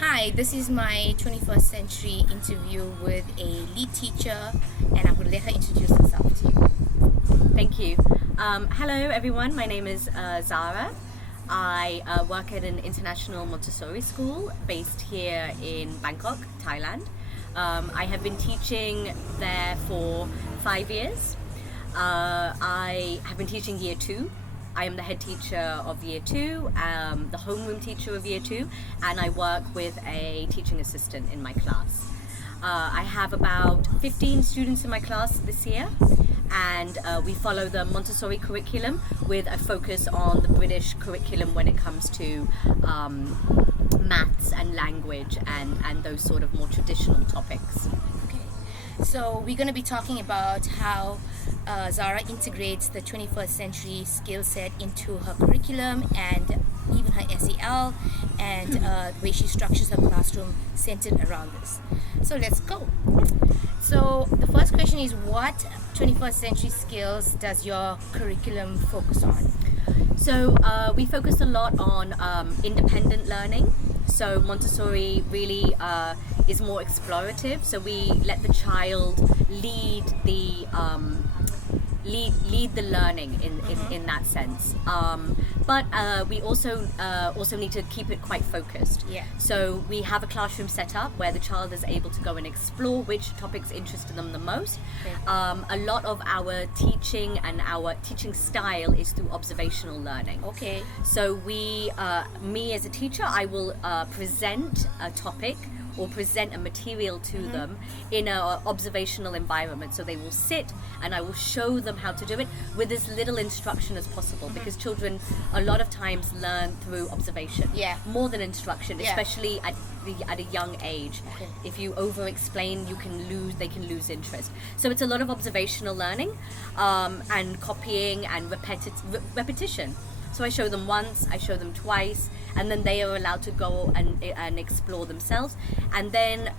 Hi, this is my 21st century interview with a lead teacher, and I'm going to let her introduce herself to you. Thank you. Hello, everyone. My name is Zara. I work at an international Montessori school based here in Bangkok, Thailand. I have been teaching there for 5 years. I have been teaching year 2. I am the head teacher of year 2, the homeroom teacher of year 2, and I work with a teaching assistant in my class. I have about 15 students in my class this year, and we follow the Montessori curriculum with a focus on the British curriculum when it comes to maths and language and those sort of more traditional topics. Okay, so we're going to be talking about how Zara integrates the 21st century skill set into her curriculum and even her SEL and the way she structures her classroom centered around this. So let's go. So the first question is, what 21st century skills does your curriculum focus on? So we focus a lot on independent learning. So Montessori really is more explorative. So we let the child lead the lead the learning in that sense. But we also need to keep it quite focused. Yeah. So we have a classroom set up where the child is able to go and explore which topics interest them the most. Okay. A lot of our teaching and our teaching style is through observational learning. Okay. So me as a teacher, I will present a topic or present a material to them in an observational environment. So they will sit and I will show them how to do it with as little instruction as possible, because children a lot of times learn through observation, Yeah. more than instruction, Yeah. especially at a young age. Okay. If you over explain, they can lose interest. So it's a lot of observational learning and copying and repetition. So I show them once, I show them twice, and then they are allowed to go and explore themselves. And then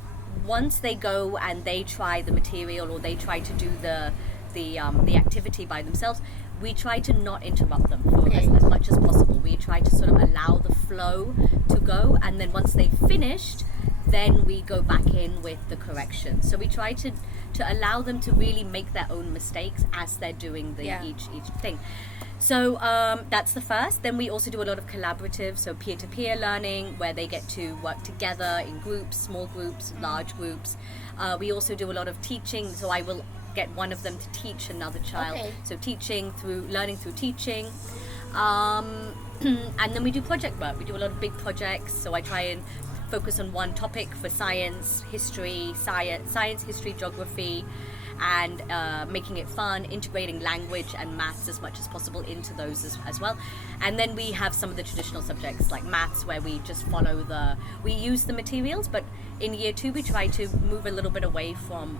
once they go and they try the material or they try to do the activity by themselves, we try to not interrupt them for Okay. as much as possible. We try to sort of allow the flow to go, and then once they've finished, then we go back in with the correction. So we try to allow them to really make their own mistakes as they're doing Yeah. each thing. So that's the first. Then we also do a lot of collaborative, so peer-to-peer learning, where they get to work together in groups, small groups, large groups. We also do a lot of teaching, so I will get one of them to teach another child. Okay. So learning through teaching. And then we do project work. We do a lot of big projects, so I try and focus on one topic for science, history, geography, and making it fun, integrating language and maths as much as possible into those as well. And then we have some of the traditional subjects like maths, where we just we use the materials, but in year 2 we try to move a little bit away from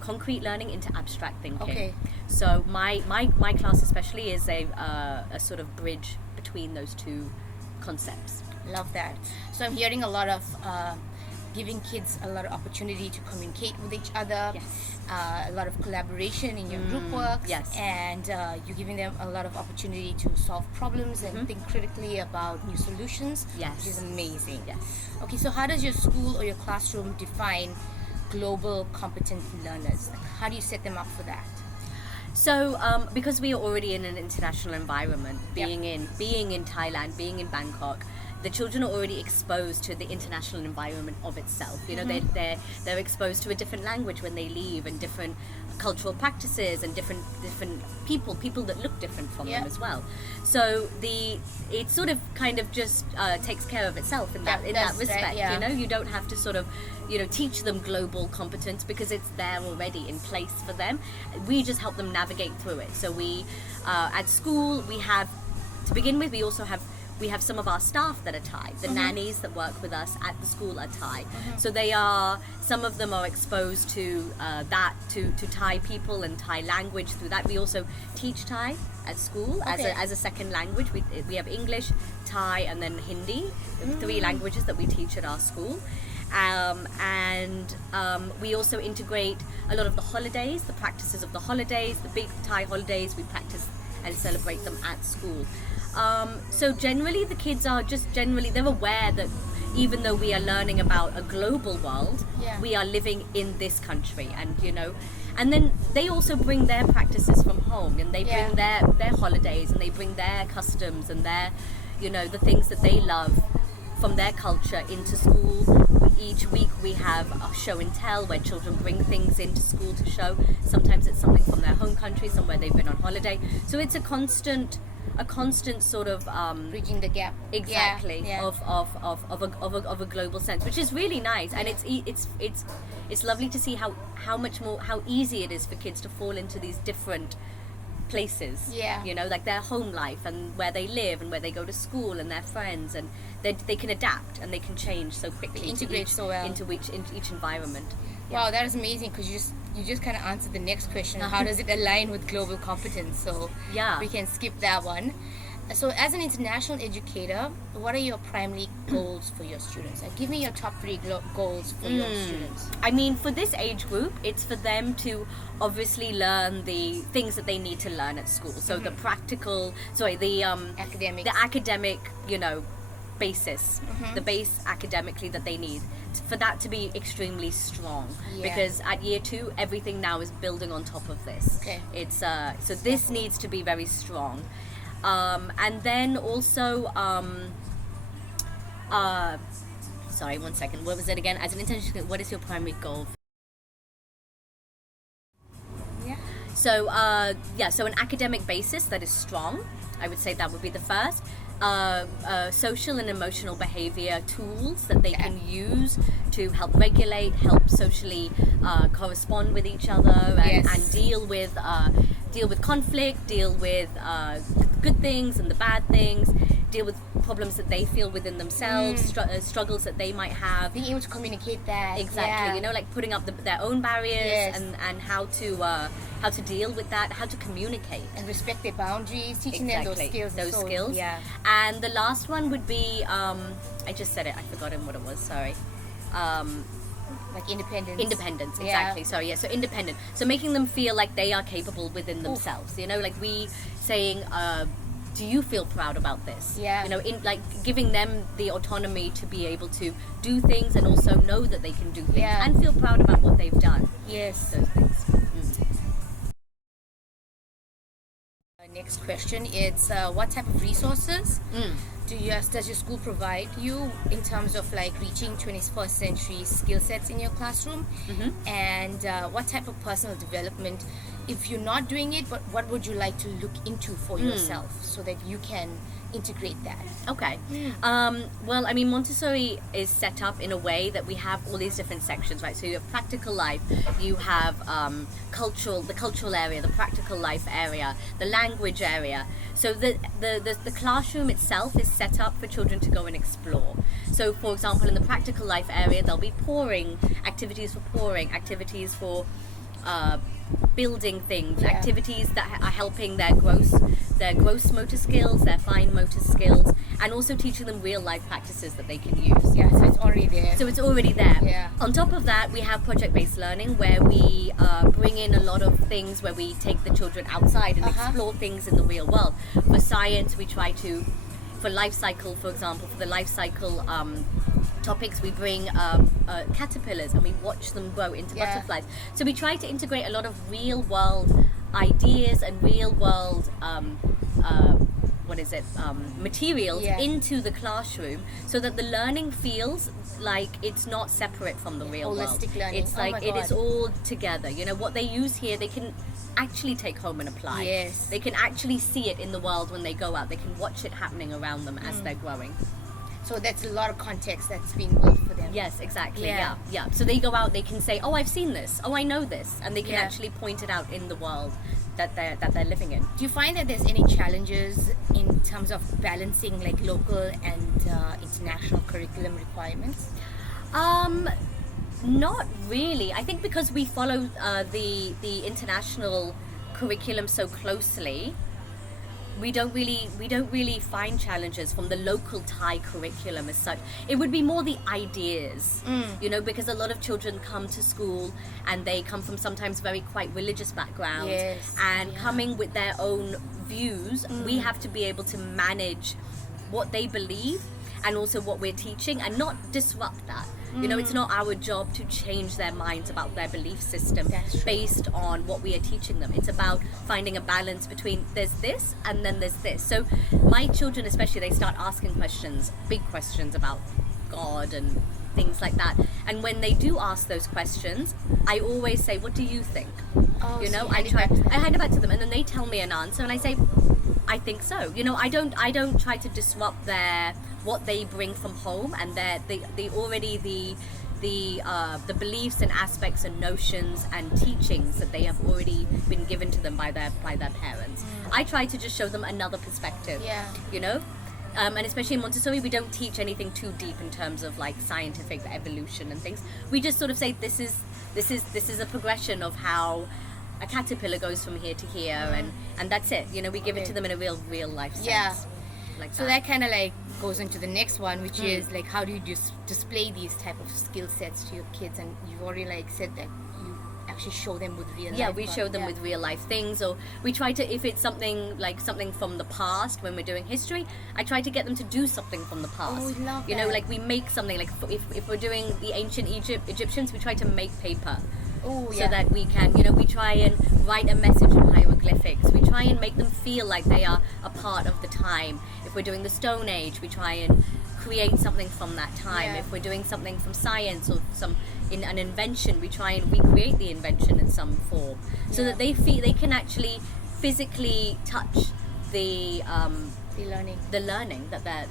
concrete learning into abstract thinking. Okay. So my class especially is a sort of bridge between those two concepts. Love that. So I'm hearing a lot of giving kids a lot of opportunity to communicate with each other. Yes. A lot of collaboration in your group work. yes. And you're giving them a lot of opportunity to solve problems and think critically about new solutions. Yes. Which is amazing. Yes. Okay, so how does your school or your classroom define global competent learners? Like, how do you set them up for that? So because we are already in an international environment, Yep. being in Thailand, being in Bangkok, the children are already exposed to the international environment of itself. You know, they're exposed to a different language when they leave, and different cultural practices, and different people that look different from them Yeah. as well. So it sort of kind of just takes care of itself in that That's right, respect. yeah. You know, you don't have to sort of teach them global competence, because it's there already in place for them. We just help them navigate through it. So we at school we have, to begin with, we have some of our staff that are Thai. The nannies that work with us at the school are Thai. So some of them are exposed to to Thai people and Thai language through that. We also teach Thai at school Okay. as a second language. We have English, Thai, and then Hindi, 3 languages that we teach at our school. We also integrate a lot of the holidays, the practices of the holidays, the big Thai holidays. We practice and celebrate them at school. So generally the kids are they're aware that even though we are learning about a global world, Yeah. we are living in this country, and and then they also bring their practices from home, and they Yeah. bring their holidays, and they bring their customs and their the things that they love from their culture into school. Each week we have a show and tell where children bring things into school to show. Sometimes it's something from their home country, somewhere they've been on holiday. So it's a constant sort of Bridging the gap. exactly Yeah. of a global sense, which is really nice. And it's lovely to see how easy it is for kids to fall into these different places. Yeah. Like their home life and where they live and where they go to school and their friends, and they can adapt and they can change so quickly. They integrate so well. into each environment. Wow, that is amazing, because you just kind of answered the next question. How does it align with global competence? So Yeah. we can skip that one. So as an international educator, what are your primary goals for your students? Like, give me your top 3 goals for your students. I mean, for this age group, it's for them to obviously learn the things that they need to learn at school. So the Academics. the academic, basis, the base academically that they need for that to be extremely strong. Yeah. Because at year 2, everything now is building on top of this. Okay. It's so this needs to be very strong. And then also, sorry, one second. What was it again? As an international, what is your primary goal? Yeah. So, so an academic basis that is strong, I would say that would be the first. Social and emotional behavior tools that they can use to help regulate, help socially correspond with each other, and deal with conflict, deal with good things and the bad things, deal with problems that they feel within themselves, struggles that they might have. Being able to communicate that. Exactly, Yeah. like putting up their own barriers, Yes. and how to deal with that, how to communicate. And respect their boundaries, teaching them those skills. Those So, skills. Yeah. And the last one would be, I just said it, I've forgotten what it was, sorry. Like independence. Independence, Yeah. exactly. Sorry, yeah. So independent. So making them feel like they are capable within themselves. Like we saying, do you feel proud about this? Yeah. In like giving them the autonomy to be able to do things and also know that they can do things Yeah. and feel proud about what they've done. Yes. Those things. Next question, it's what type of resources does your school provide you in terms of like reaching 21st century skill sets in your classroom? And what type of personal development, if you're not doing it, but what would you like to look into for yourself so that you can integrate that? Okay. Well, I mean, Montessori is set up in a way that we have all these different sections, right? So you have practical life, you have the cultural area, the practical life area, the language area. So the classroom itself is set up for children to go and explore. So, for example, in the practical life area, there'll be activities for building things, Yeah. activities that are helping their gross motor skills, their fine motor skills, and also teaching them real life practices that they can use. Yeah, so it's already there. So it's already there. Yeah. On top of that, we have project-based learning, where we bring in a lot of things where we take the children outside and explore things in the real world. For science, we try to, for life cycle, for example, for the life cycle topics, we bring caterpillars and we watch them grow into butterflies. So we try to integrate a lot of real world ideas and real world materials into the classroom, so that the learning feels like it's not separate from the real world. Holistic learning. It's Oh like my it is God. all together. What they use here, they can actually take home and apply. Yes. They can actually see it in the world when they go out. They can watch it happening around them as they're growing. So that's a lot of context that's being built for them. Yes, exactly. Yeah. Yeah. So they go out, they can say, "Oh, I've seen this. Oh, I know this," and they can Yeah. actually point it out in the world that they're living in. Do you find that there's any challenges in terms of balancing like local and international curriculum requirements? Not really. I think because we follow the international curriculum so closely, we don't really find challenges from the local Thai curriculum as such. It would be more the ideas, because a lot of children come to school and they come from sometimes very quite religious backgrounds, Yes, and coming with their own views, we have to be able to manage what they believe and also what we're teaching, and not disrupt that. You know, it's not our job to change their minds about their belief system That's true. based on what we are teaching them. It's about finding a balance between there's this and then there's this. So my children especially, they start asking questions, big questions about God and things like that. And when they do ask those questions, I always say, what do you think? Oh, You so know, you I hand it back to them. hand it back to them, and then they tell me an answer, and I say, I think so. You know, I don't try to disrupt what they bring from home, and they already the beliefs and aspects and notions and teachings that they have already been given to them by their parents. I try to just show them another perspective. Yeah. You know. And especially in Montessori, we don't teach anything too deep in terms of like scientific evolution and things. We just sort of say this is a progression of how a caterpillar goes from here to here, and that's it. You know, we give it to them in a real life sense. Yeah. Like So that kind of like goes into the next one, which Hmm. is like how do you display these type of skill sets to your kids? And you've already like said that you actually show them with real yeah, life. we but- show them yeah. with real life things, or we try to, if it's something from the past, when we're doing history, I try to get them to do something from the past. Oh, we love You know, that. like we make something, like if we're doing the ancient Egyptians, we try to make paper. Oh So yeah. that we can, you know, we try and write a message in hieroglyphics. We try and make them feel like they are a part of the time. If we're doing the Stone Age, we try and create something from that time. Yeah. If we're doing something from science or in an invention, we try and recreate the invention in some form, so Yeah. that they feel they can actually physically touch the the learning. that they're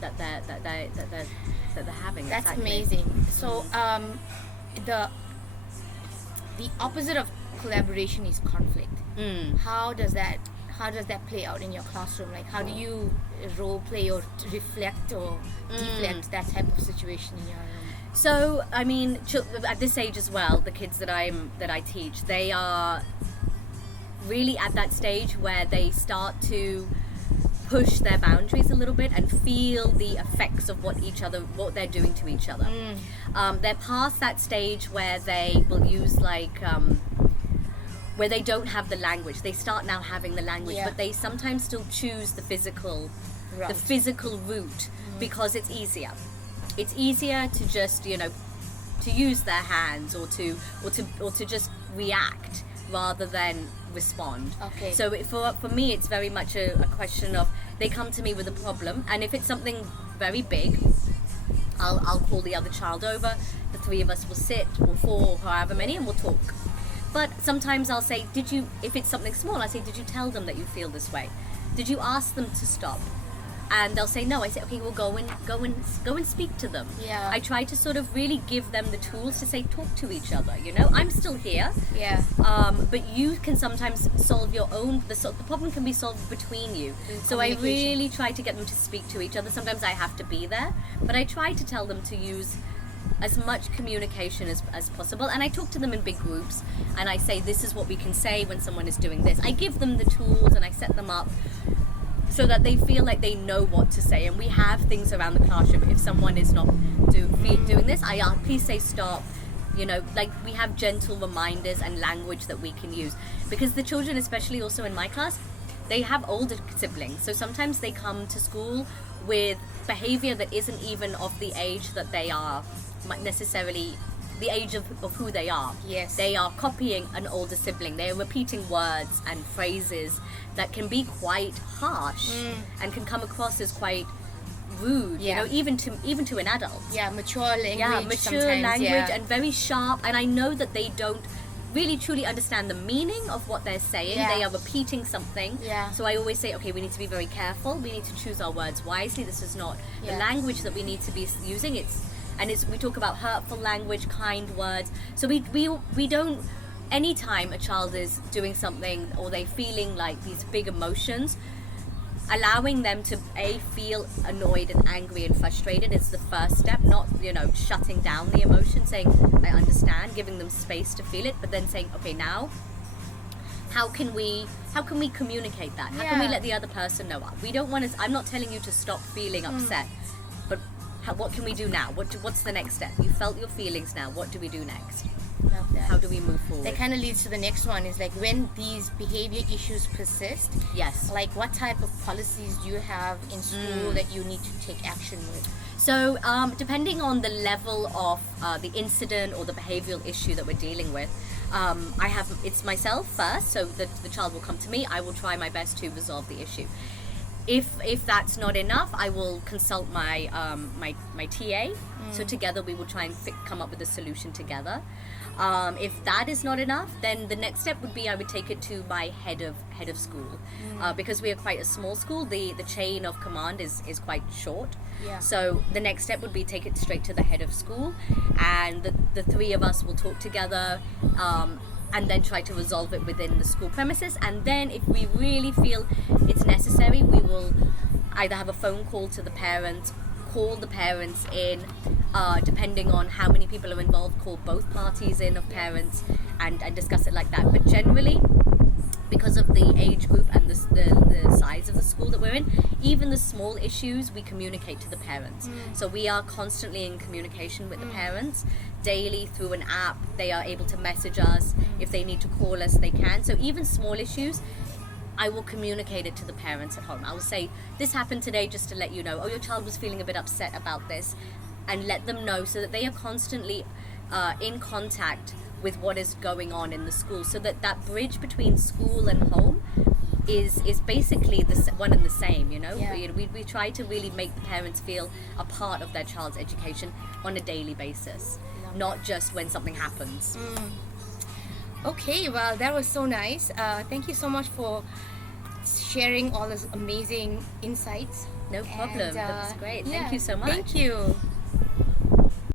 having. That's Exactly. amazing. So the opposite of collaboration is conflict. Mm. How does that play out in your classroom? Like how do you role play or reflect or deflect that type of situation in your room? So, I mean, at this age as well, the kids that I teach, they are really at that stage where they start to push their boundaries a little bit and feel the effects of what they're doing to each other. They're past that stage where they will use where they don't have the language. They start now having the language, Yeah. but they sometimes still choose the physical route because it's easier. It's easier to just, you know, to use their hands or to just react rather than respond. Okay. So for me, it's very much a question of they come to me with a problem, and if it's something very big, I'll call the other child over. The three of us will sit, or four, or however many, and we'll talk. But sometimes I'll say, if it's something small, I say, did you tell them that you feel this way? Did you ask them to stop? And they'll say no. I say, okay, well, go and speak to them. Yeah. I try to sort of really give them the tools to say, talk to each other. You know, I'm still here. Yeah. But you can sometimes solve your own. The problem can be solved between you. So I communication. really try to get them to speak to each other. Sometimes I have to be there, but I try to tell them to use as much communication as possible. And I talk to them in big groups, and I say, this is what we can say when someone is doing this. I give them the tools and I set them up so that they feel like they know what to say. And we have things around the classroom. If someone is not doing this, I ask, please say stop. You know, like we have gentle reminders and language that we can use. Because the children, especially also in my class, they have older siblings. So sometimes they come to school with behavior that isn't even of the age that they are necessarily the age of who they are. Yes. They are copying an older sibling. They are repeating words and phrases that can be quite harsh and can come across as quite rude, Yeah. you know, even to an adult. Yeah, mature language. Yeah, mature sometimes, language yeah. and very sharp. And I know that they don't really truly understand the meaning of what they're saying. Yeah. They are repeating something. Yeah. So I always say, okay, we need to be very careful. We need to choose our words wisely. This is not the Yeah. language that we need to be using. We talk about hurtful language, kind words. So we don't. Anytime a child is doing something or they're feeling like these big emotions, allowing them to feel annoyed and angry and frustrated is the first step. Not, you know, shutting down the emotion, saying I understand, giving them space to feel it, but then saying, okay, now how can we communicate that? How can we Yeah. let the other person know? We don't want to. I'm not telling you to stop feeling upset, but what can we do now? What's the next step? You felt your feelings now. What do we do next? Love that. How do we move forward? That kind of leads to the next one is like when these behavior issues persist, Yes. like what type of policies do you have in school that you need to take action with? So, depending on the level of the incident or the behavioral issue that we're dealing with, it's myself first. So the child will come to me. I will try my best to resolve the issue. If that's not enough, I will consult my my TA. So together we will try and come up with a solution together. If that is not enough, then the next step would be I would take it to my head of school, because we are quite a small school. The chain of command is quite short. Yeah. So the next step would be take it straight to the head of school, and the three of us will talk together. And then try to resolve it within the school premises. And then if we really feel it's necessary, we will either have a phone call to the parents, call the parents in, depending on how many people are involved, call both parties in of parents and discuss it like that. But generally, because of the age group and the size of the school that we're in, even the small issues we communicate to the parents. So we are constantly in communication with the parents daily through an app. They are able to message us. If they need to call us, they can. So even small issues, I will communicate it to the parents at home. I will say, this happened today, just to let you know. Oh, your child was feeling a bit upset about this, and let them know, so that they are constantly in contact with what is going on in the school, so that bridge between school and home is basically one and the same, you know. Yeah. We try to really make the parents feel a part of their child's education on a daily basis, not just when something happens. Okay, well, that was so nice. Thank you so much for sharing all those amazing insights. No problem. And, That was great. yeah, Thank you so much. Thank you.